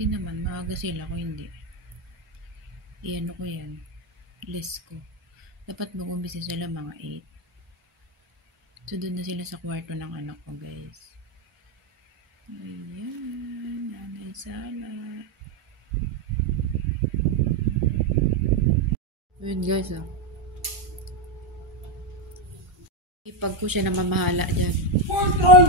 Buti naman, maaga sila ko hindi. Iyan ko yan. List ko. Dapat mag-umpisa sila mga 8. So, doon na sila sa kwarto ng anak ko, guys. Ayan. Nanay Sala. Ayan, guys, oh. Ipag ko siya na mamahala dyan. Ayan.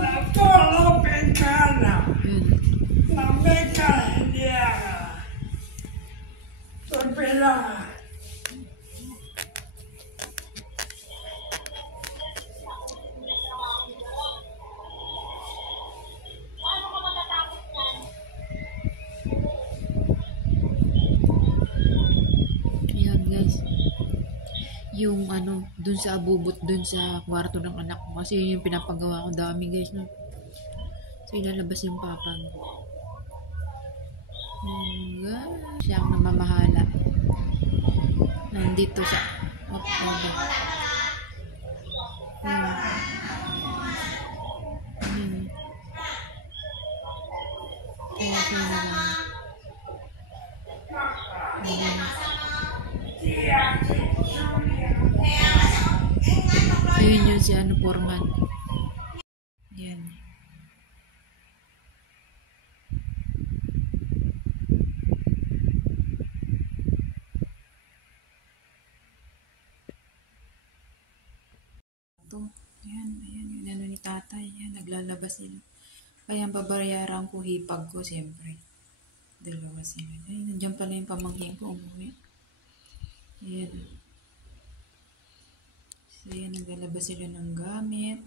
Yung dun sa abubot, dun sa kwarto ng anak ko. Kasi yun yung pinapagawa ko dami, guys, no? So, ilalabas yung papag. Siya ang namamahala. Nandito sa... Kaya siya naman. Ayun yun si Foreman. Yan. Ito. Yan. Ayan. Yung ni tatay. Yan. Naglalabas sila. Kaya ang babayaran ko, hipag ko, siyempre. Dalawa sila. Ay, nandiyan pala yung pamangkin ko. Umuwi. Ayan. So, yan, naglalabas sila ng gamit.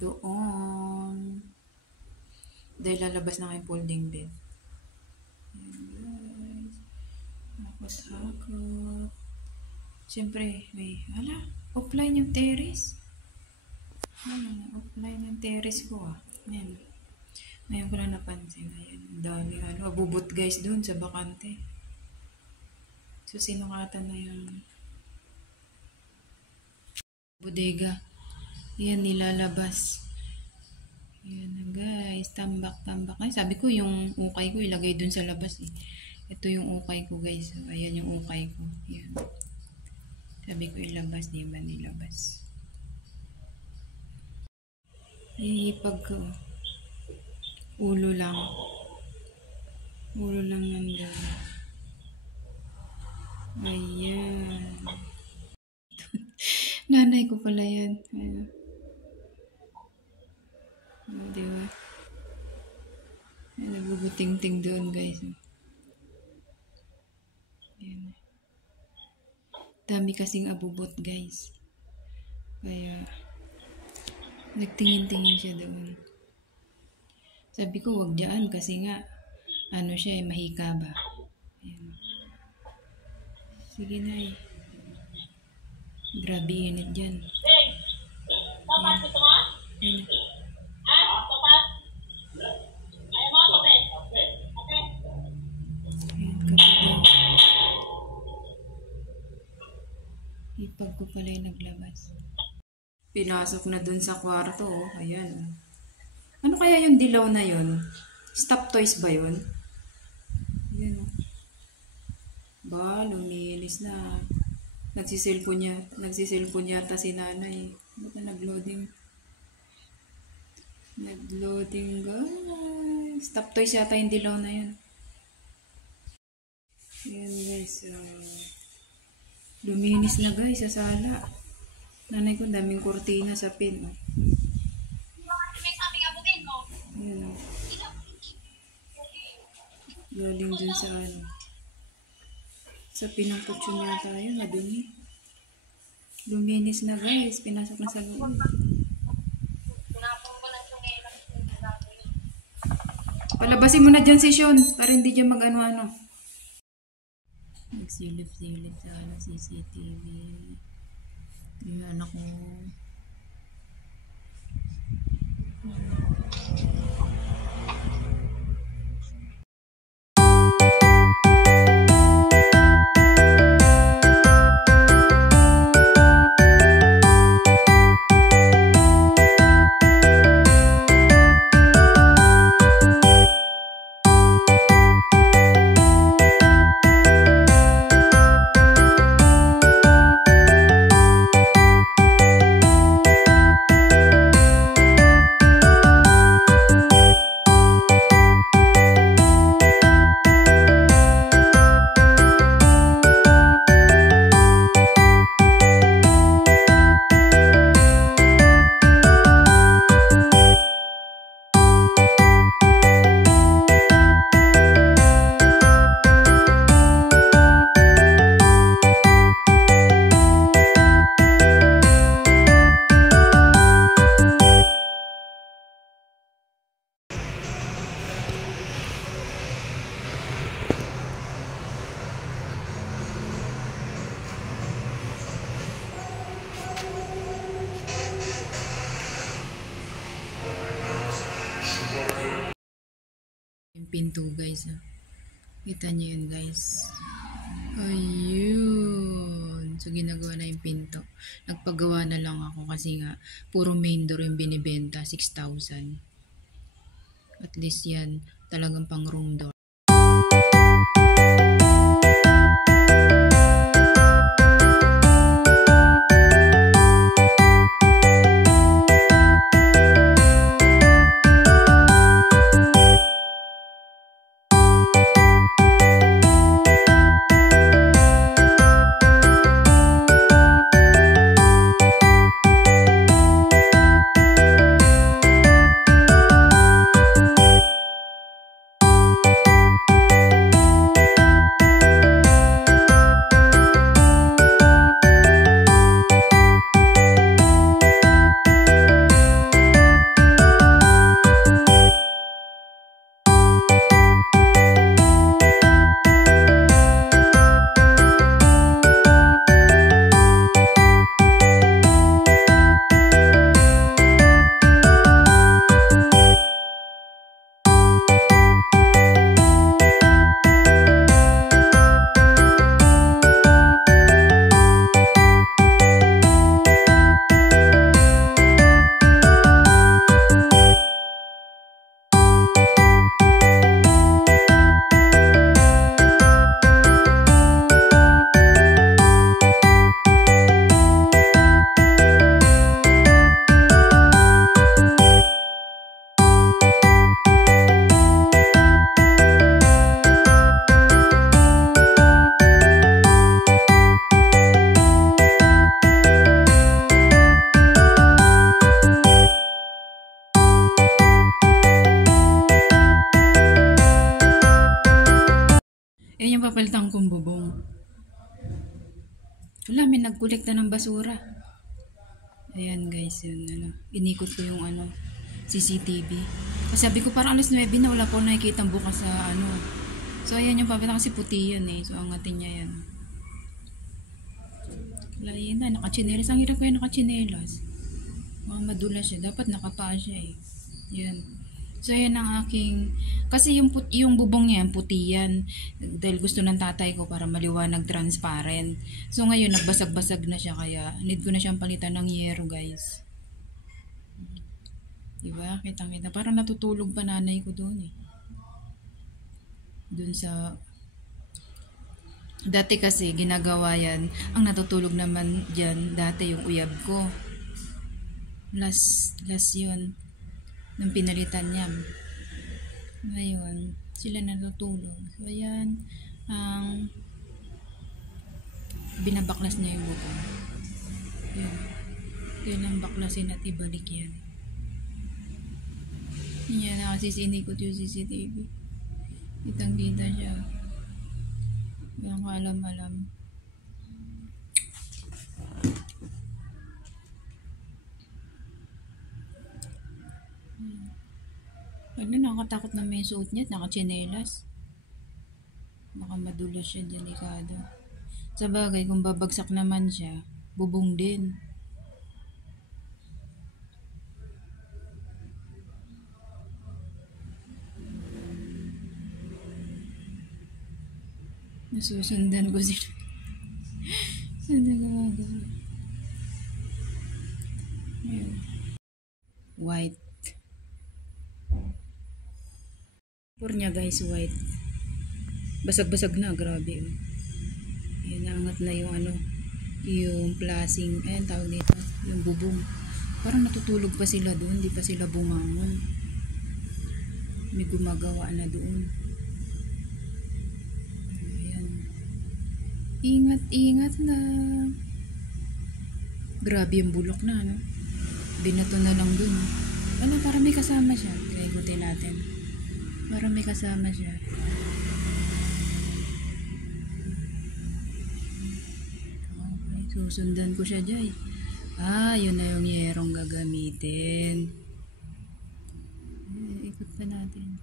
Doon. Dahil lalabas na kayong folding bed. Ayan, guys. Hakot-hakot. Siyempre, offline yung terrace. Offline yung terrace ko, ah. Ayan. Ngayon ko lang napansin. Ayan, dami, abubot, guys, doon sa bakante. So, sinungatan na yung bodega. Ayan, nilalabas. Ayan na, guys. Tambak-tambak. Ay, sabi ko, yung ukay ko ilagay dun sa labas, eh. Ito yung ukay ko, guys. Ayan yung ukay ko. Ayan. Sabi ko ilabas, di ba nilabas? Ay, hipag ko. Ulo lang. Ulo lang nandun. Ayan. Nanay ko pala yan. Ayan. Diba? Ayan, naguguting-ting doon, guys. Ayan. Dami kasing abubot, guys. Kaya, nagtingin-tingin siya doon. Sabi ko, wag dyan kasi nga, siya, mahika ba? Ayan. Sige na, eh. Grabe init dyan. Ayan. Ipag ko pala yung naglabas. Pinasok na dun sa kwarto, oh. Ayan. Ano kaya yung dilaw na yun? Stop toys ba yun? Ayan, oh. Ba, lumilis na. Nagsiselfon yata si nanay. Ba't na nag-loading? Nag-loading, guys. Stop toys yata yung dilaw na yun. Ayan, guys. Luminis na, guys, sa sala. Nanay ko, daming kurtina sa pin. Oh. Ayan, oh. Galing dun sa pinang kutsyon yata yun, madumi. Luminis na, guys. Pinasok na sa loob. Palabasin mo na dyan si Sean para hindi dyan mag-ano-ano. Nagsilip-silip sa CCTV. Yung anak ko. pinto guys. Kita nyo yun guys. Ayun. So ginagawa na yung pinto. Nagpagawa na lang ako kasi nga puro main door yung binibenta. 6,000. At least yan talagang pang room door. Yan yung papalitan kong bubong. Wala, may nagkolekta ng basura. Ayan guys, yun, inikot ko yung CCTV. Kasi sabi ko parang alas 9 na, wala po nakikita bukas sa So ayan yung papalitan kasi puti yan So angatin niya yan. Wala yan na, nakachinelas. Ang hirap ko yung nakachinelas. Madulas siya. Dapat nakapaa siya Yan. So, yan ang aking, kasi yung bubong niya, puti yan. Dahil gusto ng tatay ko para maliwanag, transparent. So, ngayon, nagbasag-basag na siya, kaya need ko na siyang palitan ng yero, guys. Diba? Kitang-kita. Parang natutulog pa nanay ko doon Doon sa, dati kasi, ginagawa yan. Ang natutulog naman dyan, dati yung uyab ko. Last yun. Nang pinalitan niya. Ngayon, sila natutulog. So, ayan, binabaklas niya yung bubong. Yan. Yan ang baklasin at ibalik yan. Yan na kasi sinikot yung CCTV. Kitang-kita siya. Yan ka alam-alam. Nakakatakot na may suot niya at nakachinelas. Baka madulas siya, delikado. Sa bagay, kung babagsak naman siya, bubong din. Nasusundan ko sila. Saan na gumagawa? White. Por niya guys, white. Basag-basag na, grabe. Ayan, naangat na yung yung plasing, ayan tawag dito, yung bubong. Parang natutulog pa sila doon, di pa sila bumangon. May gumagawa na doon. Ayan. Ingat na. Grabe yung bulok na, Binato na lang doon. Para may kasama siya. Ikutin natin. Para may kasama siya. Okay, susundan ko siya dyan. Yun na yung yerong gagamitin. Ikot pa natin.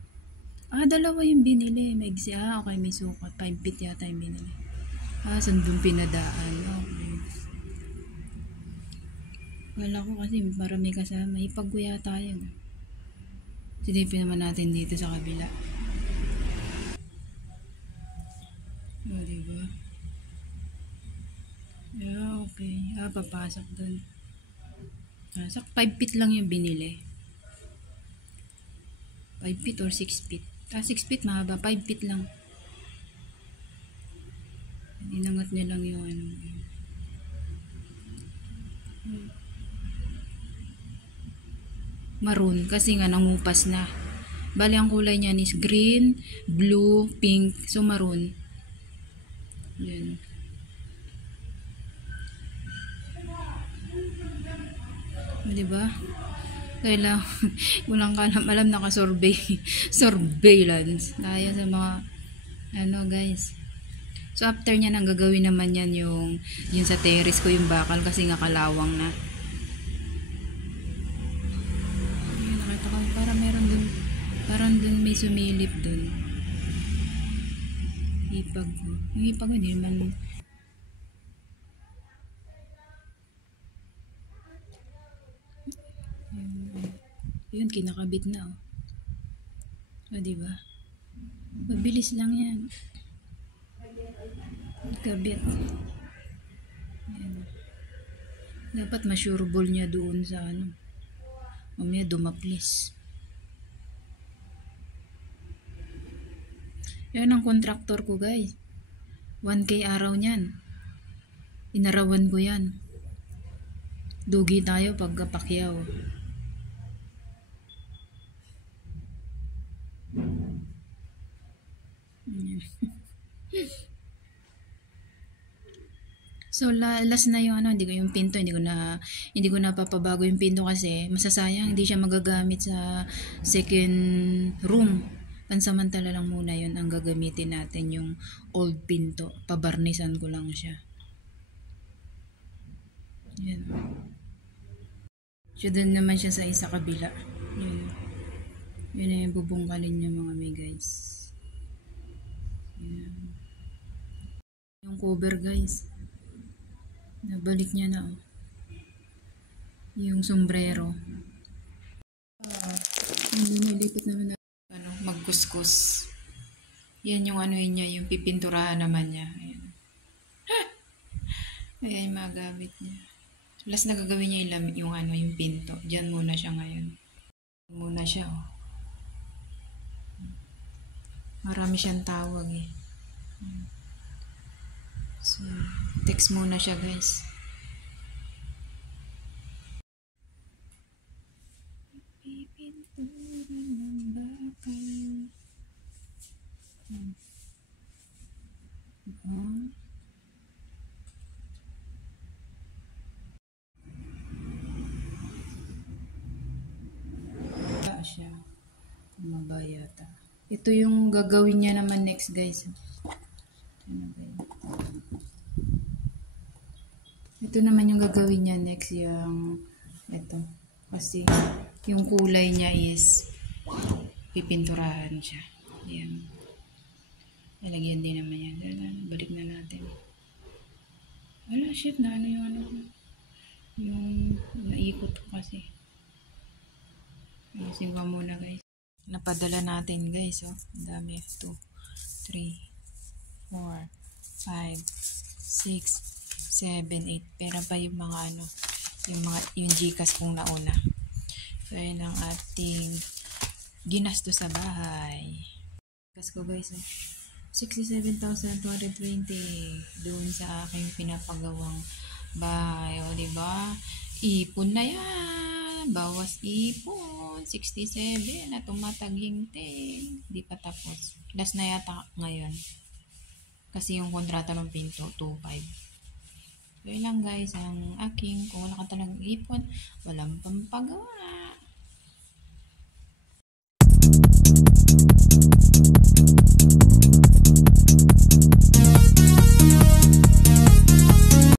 Dalawa yung binili. May okay, may sukat. 5 feet yata yung binili. Saan doon pinadaan? Okay. Wala ko kasi para may kasama. Ipagkuya tayo. Silipin naman natin dito sa kabila. O, diba? Yeah, okay. Papasok dun. Sak 5 feet lang yung binili. 5 feet or 6 feet. 6 feet mahaba. 5 feet lang. Inangat niya lang yung ano. Maroon kasi nga nangupas na. Bali ang kulay niya is green, blue, pink, so maroon. Yan. Diba? Kailang walang alam naka-survey surveillance kaya sa mga ano guys. So after niya nang gagawin naman yan yung sa terrace ko yung bakal kasi nga kalawang na. Ayun, nakita ko parang dun may sumilip dun. Ipag ko. Yung ipag ko hindi naman yun, kinakabit na oh. O, diba? Mabilis lang yan. Kabit. Ayan. Dapat ma-sureball niya doon sa ano. Mamaya dumaplis. Yan ang kontraktor ko guys. 1K araw niyan. Inarawan ko yan. Dugi tayo pagkapakyaw. So last na yung ano, hindi ko yung pinto, hindi ko na papabago yung pinto kasi masasayang, hindi siya magagamit sa second room. Pansamantala lang muna yun ang gagamitin natin, yung old pinto. Pabarnisan ko lang siya. Yan. So doon naman siya sa isa kabila. Yun. Yun na yung bubungkalin niya mga may guys. Yan. Yung cover guys. Nabalik niya na oh. Yung sombrero. Nilipat naman na ano, magkuskus. Yan yung ano niya, yung pipinturahan naman niya. Ayan. Ayan yung magamit niya. Last na gagawin niya yung ano, yung pinto. Diyan muna siya ngayon. Muna siya oh. Marami siyang tawag eh. So, text muna siya guys. Pipinturan ng bakal. Siya. Mabayata. Ito yung gagawin niya naman next guys. Ito naman yung gagawin niya next, yung ito. Kasi yung kulay niya is pipinturahan siya. Ayan. Lalagyan din naman yan. Balik na natin. Wala, shit na ano yung ano. Yung naikot ko kasi. Ayusin ko muna guys. Napadala natin guys. Oh. Ang dami. 2, 3, 4, 5, 6, 7, 8. Pera pa yung mga ano. Yung Gcash kong nauna. So yun ang ating ginasto sa bahay. Gcash ko guys. Oh. 67,220 doon sa aking pinapagawang bahay. O diba? Ipon na yan. Bawas ipon. 67 na tumatagingting. Di pa tapos. Last na yata ngayon. Kasi yung kontrata ng pinto, 2.5. So yun lang guys, ang aking, kung wala ka talagang ipon, walang pampagawa.